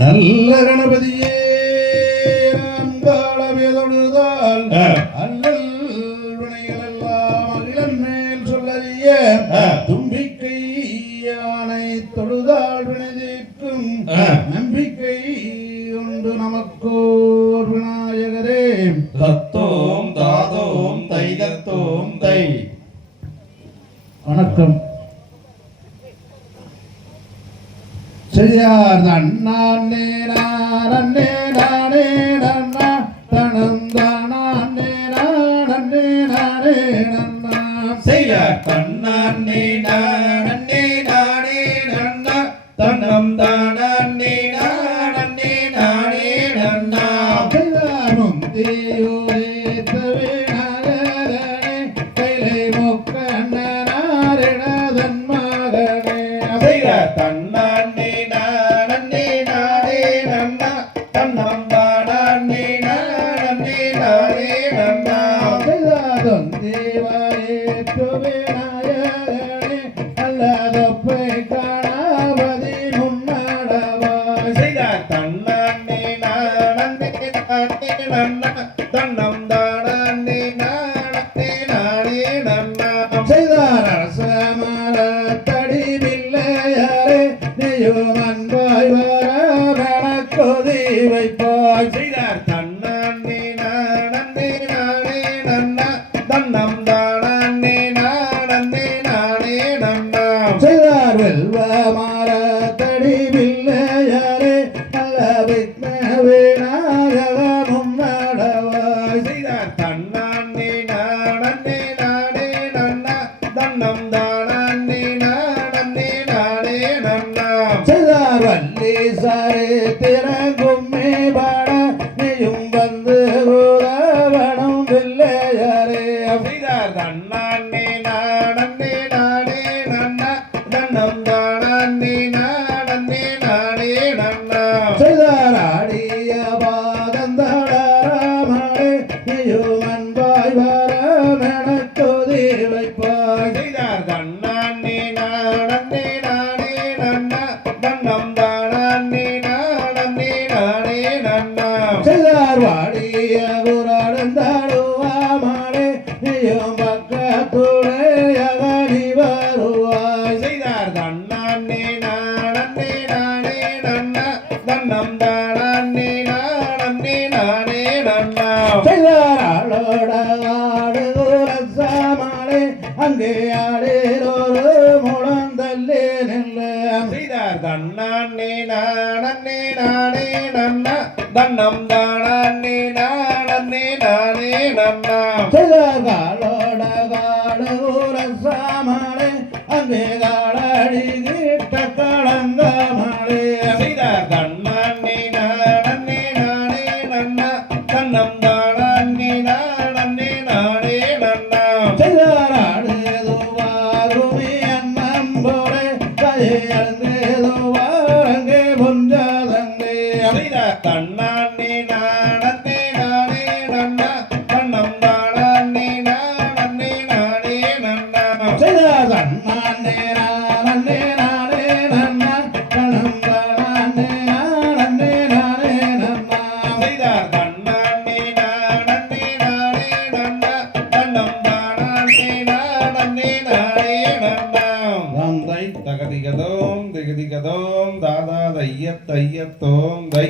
நல்ல கணபதியே தொழுதால் அல்லல் வினைகள் எல்லாம் அகிலன் மேல் சொல்லறிய தும்பிக்கை யானை தொழுதால் வினை தீர்க்கும் நம்பிக்கை உண்டு நமக்கோர் விநாயகரே. தத்தோம் தாதோம் தை தத்தோம் தை. வணக்கம். செய்யார் அண்ணானே நானே நானே நன்னா தனம் தானே நானே நானே நன்னா. செய்யார் தன்னானே நானே நானே நன்னா தனம் தானே நானே நானே நன்னா. செய்யார் முந்தியூரே தவே நாகரே கைலை முக்கண்ணனாரிடதன் மகனே. செய்யார் தன்னானே நானே நானே நன்னா தன்னம் தானே நானே நானே நன்னா. செய்தாதொன் தேவாயே துவே நாயகனே அல்லதொப்பை காணாவதி முன்னடவாய். செய்தார் தன்னானே நானே நானே நன்னா தன்னம் தானே நானே நானே நன்னா. செய்தார் அரசமர தடி பிள்ளையாரே நீயும் அன்பாய் வர கொதி வைப்பாய். செய்தார் தன்னானே நானே நானே நன்னா தன்னம் தானே நானே நானே நன்னா. செய்தார் வெல்வமர தடி பிள்ளையாரே நல்ல விக்ன விநாயகமும் நடவாய். செய்தார் தன்னானே நானே நானே நன்னா தன்னம் தானே நானே நானே நன்னா. செய்தார் வள்ளி சாரே திறங்கும்மே பாட நீயும் வந்து உறவனும் பிள்ளையாரே. செய்தார் தன்னானே நானே நானே நன்னா தன்னம் தானே நானே நானே நன்னா. செய்தார் ஆடிய பாதந்தடராமனே நீயும் அன்பாய் வரமென கொதி வைப்பாய். செய்தார் தன்னானே நானே நானே நன்னா தன்னம் தானே நானே நானே நன்னா. செய்தார் வாடிய புராடந்தாடுவாமனே நீயும் பக்கத்துடையகனி வருவாய். செய்தார் தன்னானே நானே நானே நன்னா தன்னம் தானே நானே நானே நன்னா. செய்தார் ஆளோட ஆடுகிற சாமனே அங்கே ஆடேரோரு முழந்தல்லே நெல்ல. செய்தார் தன்னானே நானே நானே நன்னா தன்னம் தானே நானே நானே நன்னா. செய்தார் காலோட காடுகிற சாமனே அங்கே காலடி கிட்ட களங்கமனே. செய்தார் தன்னானே நானே நானே நன்னா தன்னம் தானே நானே நானே நன்னா. செய்தார் ஆடுதுவாருமே அன்னம்போலே கையெழுந்தேதுவாரங்கே புஞ்சதங்கே. செய்தார் தன்னானே நானே நானே நன்னா தன்னம் தானே நானே நானே நன்னா. செய்தார் தன்னானே நானே நானே நன்னா தனம் தானே நானே நானே நன்னா. செய்தார் தன்னானே நானே நானே நன்னா தன்னம் தானே நானே நானே நன்னா. தந்தை தகதிகதோம் திகதிகதோம் தாதா தையத்தோம் தை.